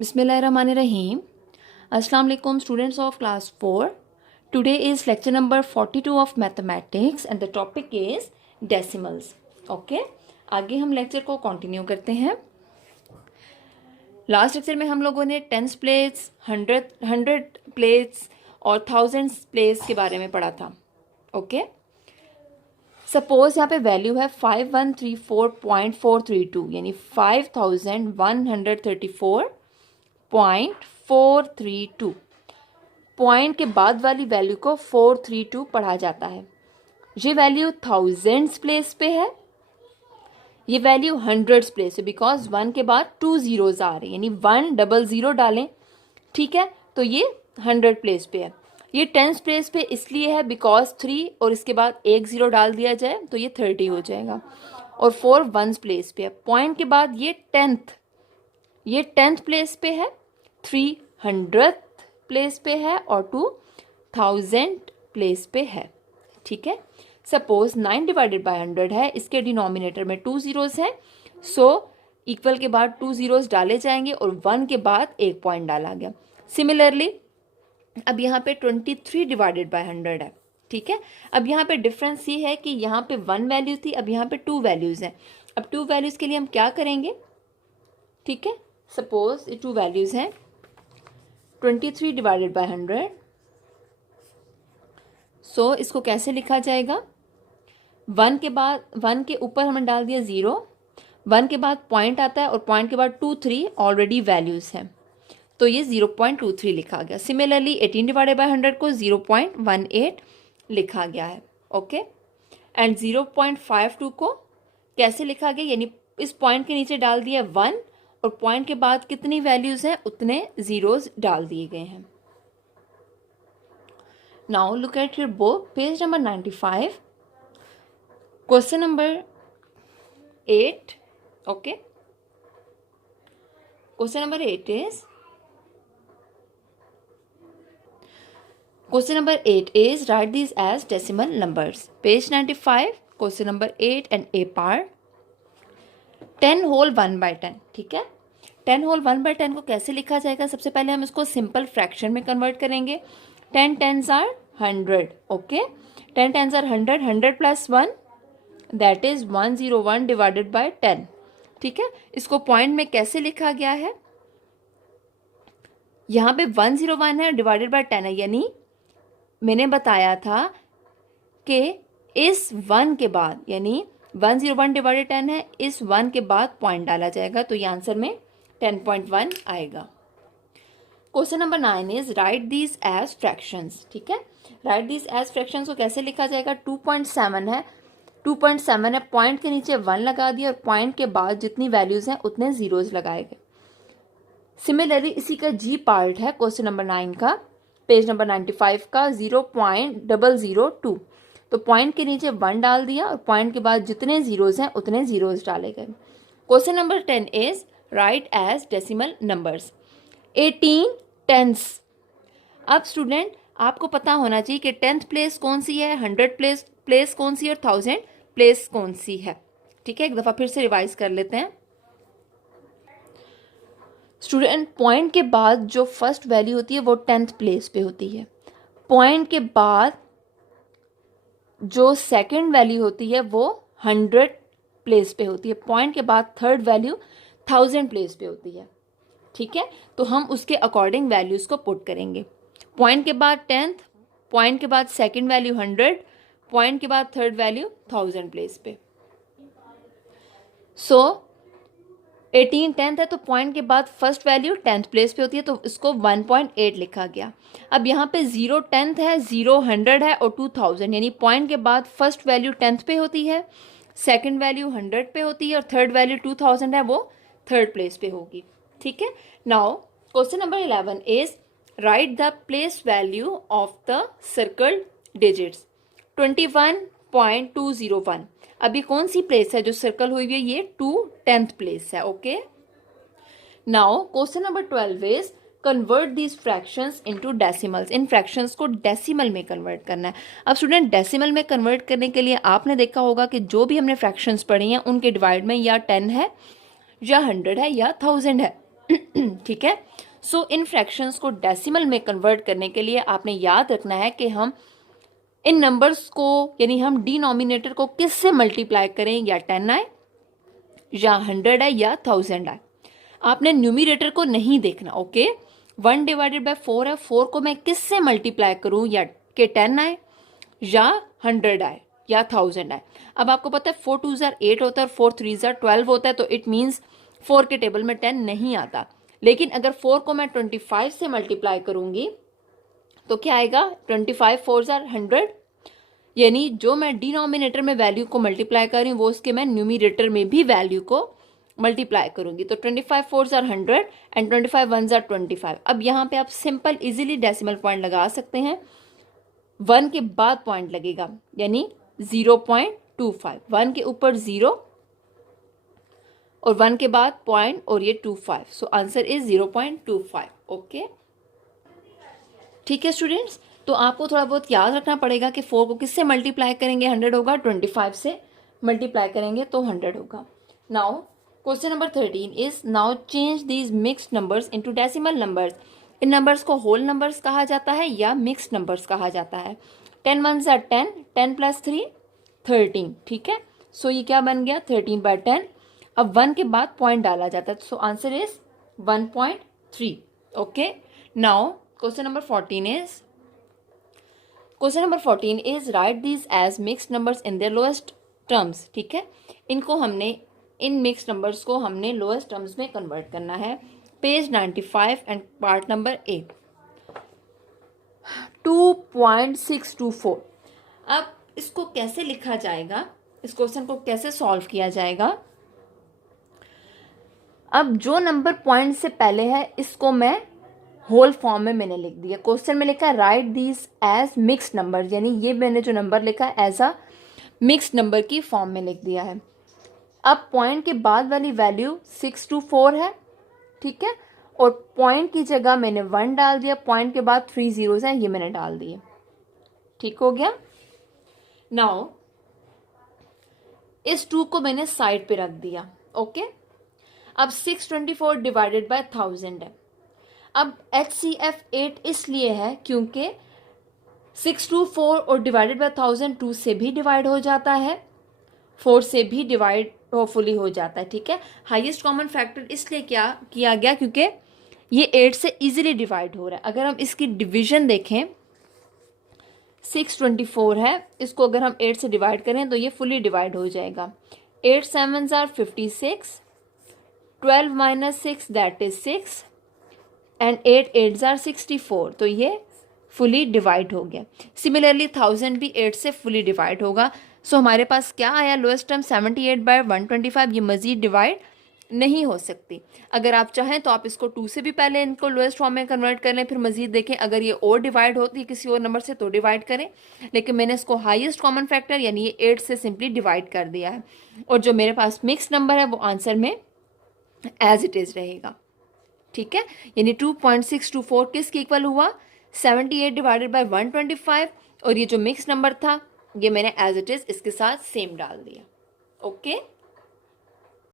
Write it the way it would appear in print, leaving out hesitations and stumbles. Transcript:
Bismillahirrahmanirrahim. Assalamu alaikum students of class 4. Today is lecture number 42 of mathematics and the topic is decimals. Okay? आगे हम lecture को continue करते हैं. Last lecture में हम लोगों ने टेंस प्लेस, हंड्रेड प्लेस और थाउजेंड्स प्लेस के बारे में पढ़ा था. ओके? सपोज यहाँ पे वैल्यू है 5134.432 यानी 5134.432. पॉइंट के बाद वाली वैल्यू को 432 पढ़ा जाता है. ये वैल्यू थाउजेंड्स प्लेस पे है, ये वैल्यू हंड्रेड्स प्लेस है बिकॉज 1 के बाद 2 जीरोज आ रहे हैं यानी 100 डालें. ठीक है, तो ये 100 प्लेस पे है. ये टेंस प्लेस पे इसलिए है बिकॉज 3 और इसके बाद 1 0 डाल दिया जाए तो ये 30 हो जाएगा. और 4 वंस प्लेस पे है. पॉइंट के बाद ये टेंथ प्लेस पे है, 300 प्लेस पे है और 2000 प्लेस पे है. ठीक है. सपोज 9 डिवाइडेड बाय 100 है, इसके डिनोमिनेटर में 2 जीरोस हैं, सो इक्वल के बाद 2 जीरोस डाले जाएंगे और 1 के बाद 1 पॉइंट डाला गया. सिमिलरली अब यहाँ पे 23 डिवाइडेड बाय 100 है. ठीक है. अब यहाँ पे डिफरेंस ये है कि यहाँ पे 1 वैल्यू थी, अब यहाँ पे 2 वैल्यूज़ हैं. अब 2 वैल्यूज़ के लिए हम क्या करेंगे? ठीक है. सपोज ये 2 वैल्यूज़ हैं, 23 डिवाइडेड बाय 100. सो इसको कैसे लिखा जाएगा? 1 के बाद 1 के ऊपर हमने डाल दिया 0, 1 के बाद पॉइंट आता है और पॉइंट के बाद 2 3 ऑलरेडी वैल्यूज़ हैं, तो ये 0.23 लिखा गया. सिमिलरली 18 डिवाइडेड बाय 100 को 0.18 लिखा गया है. ओके. एंड 0.52 को कैसे लिखा गया? यानी इस पॉइंट के नीचे डाल दिया 1 और पॉइंट के बाद कितनी वैल्यूज़ हैं उतने जीरोज डाल दिए गए हैं. Now look at your book, page number 95, question number 8. Okay. Question number 8 is Question number 8 is write these as decimal numbers. Page 95, question number 8 and A part. 10 whole 1 by 10. ठीक है. 10 whole 1 by 10 को कैसे लिखा जाएगा? सबसे पहले हम इसको सिंपल फ्रैक्शन में कन्वर्ट करेंगे. 10 tens are 100. Okay. 10 tens are 100. 100 plus 1 that is 101 divided by 10. ठीक है. इसको पॉइंट में कैसे लिखा गया है? यहाँ पे 101 है डिवाइडेड बाय 10 है, यानी मैंने बताया था कि इस 1 के बाद यानी 101 डिवाइडेड 10 है, इस 1 के बाद पॉइंट डाला जाएगा तो ये आंसर में 10.1 आएगा. Question number 9 is write these as fractions. ठीक है. राइट दीज एज फ्रैक्शंस को कैसे लिखा जाएगा? 2.7 है, 2.7 है, पॉइंट के नीचे 1 लगा दिया और पॉइंट के बाद जितनी वैल्यूज हैं उतने जीरोज लगाए गए. सिमिलरली इसी का जी पार्ट है क्वेश्चन नंबर 9 का, पेज नंबर 95 का 0.002. तो पॉइंट के नीचे 1 डाल दिया और पॉइंट के बाद जितने जीरोज हैं उतने जीरोज डाले गए. Question number 10 is write as decimal numbers. 18 tens. अब स्टूडेंट आपको पता होना चाहिए कि 10th प्लेस कौन सी है, 100 प्लेस कौन सी है और 1000 प्लेस कौन सी है. ठीक है. एक दफ़ा फिर से रिवाइज कर लेते हैं. स्टूडेंट पॉइंट के बाद जो फर्स्ट वैल्यू होती है वो 10th प्लेस पे होती है. पॉइंट के बाद जो सेकंड वैल्यू होती है वो 100 प्लेस पे होती है. पॉइंट के बाद थर्ड वैल्यू 1000 प्लेस पे होती है. ठीक है. तो हम उसके अकॉर्डिंग वैल्यूज को पुट करेंगे. पॉइंट के बाद 10th, पॉइंट के बाद सेकंड वैल्यू 100, पॉइंट के बाद थर्ड वैल्यू 1000 प्लेस पे. सो 18 10th है तो पॉइंट के बाद फर्स्ट वैल्यू 10th प्लेस पे होती है तो इसको 1.8 लिखा गया. अब यहाँ पे 0 10th है, 0 100 है और 2000 यानी पॉइंट के बाद फर्स्ट वैल्यू 10th पे होती है, सेकंड वैल्यू 100 पे होती है और थर्ड वैल्यू 2000 है वो थर्ड प्लेस पे होगी. ठीक है. Now question number 11 is right the place value of the circle digits. 21.201. अभी कौन सी प्लेस है जो सर्कल हुई हुई है? ये 10th प्लेस है. Okay. Now question number 12 is convert these fractions into decimals. In fractions को डेसिमल में कन्वर्ट करना है. अब स्टूडेंट डेसिमल में कन्वर्ट करने के लिए आपने देखा होगा कि जो भी हमने फ्रैक्शंस पढ़ी हैं उनके डिवाइड में या 10 है या 100 है या 1000 है. ठीक है। सो इन फ्रैक्शंस को डेसिमल में कन्वर्ट करने के लिए आपने याद रखना है कि हम इन नंबर्स को यानी हम डिनोमिनेटर को किससे मल्टीप्लाई करें, या 10 आए या 100 आए या 1000 आए। आपने न्यूमिनेटर को नहीं देखना। ओके 1 डिवाइडेड बाय 4 है, 4 को मैं किससे मल्टीप्लाई करूं, या के 10 आए या 100 आए या 1000 आए। अब आपको पता है 4 2 जार 8 होता है, 4 3 जार 12 होता है, तो इट मीन्स 4 के टेबल में 10 नहीं आता। लेकिन अगर 4 को मैं 25 से मल्टीप्लाई करूंगी तो क्या आएगा, 25 4 जार 100, यानी जो मैं डिनोमिनेटर में वैल्यू को मल्टीप्लाई कर रही हूँ वो उसके मैं न्यूमिनेटर में भी वैल्यू को मल्टीप्लाई करूंगी। तो 25 4 जार 100 एंड 25 1 जार 25। अब यहाँ पे आप सिंपल इजीली डेसिमल पॉइंट लगा सकते हैं। 1 के बाद पॉइंट लगेगा यानी 0.25, 1 के ऊपर 0 और 1 के बाद पॉइंट और ये 25, सो आंसर इज 0.25। ओके ठीक है स्टूडेंट्स, तो आपको थोड़ा बहुत याद रखना पड़ेगा कि 4 को किससे मल्टीप्लाई करेंगे 100 होगा, 25 से मल्टीप्लाई करेंगे तो 100 होगा। Now question number 13 is now change these mixed numbers into decimal numbers. In numbers को होल नंबर्स कहा जाता है या मिक्स्ड नंबर्स कहा जाता है। 10 1s are 10, 10 + 3 13, ठीक है। सो ये क्या बन गया 13/10। अब 1 के बाद पॉइंट डाला जाता है, so answer is 1.3। Okay now question number 14 is write these as mixed numbers in their lowest terms. ठीक है, इनको हमने इन मिक्स्ड नंबर्स को हमने लोएस्ट टर्म्स में कन्वर्ट करना है। Page 95 and part number 8 2.624। अब इसको कैसे लिखा जाएगा, इस क्वेश्चन को कैसे सॉल्व किया जाएगा। अब जो नंबर पॉइंट से पहले है इसको मैं होल फॉर्म में मैंने लिख दिया। क्वेश्चन में लिखा है write these as mixed number, यानी ये मैंने जो नंबर लिखा है एज अ मिक्स्ड नंबर की फॉर्म में लिख दिया है। अब पॉइंट के बाद वाली वैल्यू 624 है, ठीक है, और पॉइंट की जगह मैंने 1 डाल दिया, पॉइंट के बाद 3 zeros हैं ये मैंने डाल दिए। ठीक हो गया। नाउ इस 2 को मैंने साइड पे रख दिया। ओके अब 624 डिवाइडेड बाय 1000 है। अब HCF 8 इसलिए है क्योंकि 624 और डिवाइडेड बाय 1000 2 से भी डिवाइड हो जाता है, 4 से भी डिवाइड होपफुली हो जाता है। ठीक है, हाईएस्ट कॉमन फैक्टर इसलिए क्या किया गया क्योंकि ये 8 से इजीली डिवाइड हो रहा है। अगर हम इसकी डिवीजन देखें 624 है, इसको अगर हम 8 से डिवाइड करें तो ये फुली डिवाइड हो जाएगा। 8 7s are 56, 12 minus 6 that is 6 and 8 8s are 64, तो ये फुली डिवाइड हो गया। सिमिलरली 1000 भी 8 से फुली डिवाइड होगा। सो हमारे पास क्या आया लोएस्ट टर्म 78/125, ये मजीद डिवाइड नहीं हो सकती। अगर आप चाहें तो आप इसको 2 से भी पहले इनको लोएस्ट फॉर्म में कन्वर्ट कर लें, फिर मजीद देखें अगर ये और डिवाइड होती है किसी और नंबर से तो डिवाइड करें, लेकिन मैंने इसको हाईएस्ट कॉमन फैक्टर यानी ये 8 से सिंपली डिवाइड कर दिया है। और जो मेरे पास मिक्स नंबर है वो आंसर में एज इट इज रहेगा। ठीक है, यानी 2.624 किसके इक्वल हुआ 78 डिवाइडेड बाय 125, और ये जो मिक्स नंबर था ये मैंने एज इट इज इसके साथ सेम डाल दिया। ओके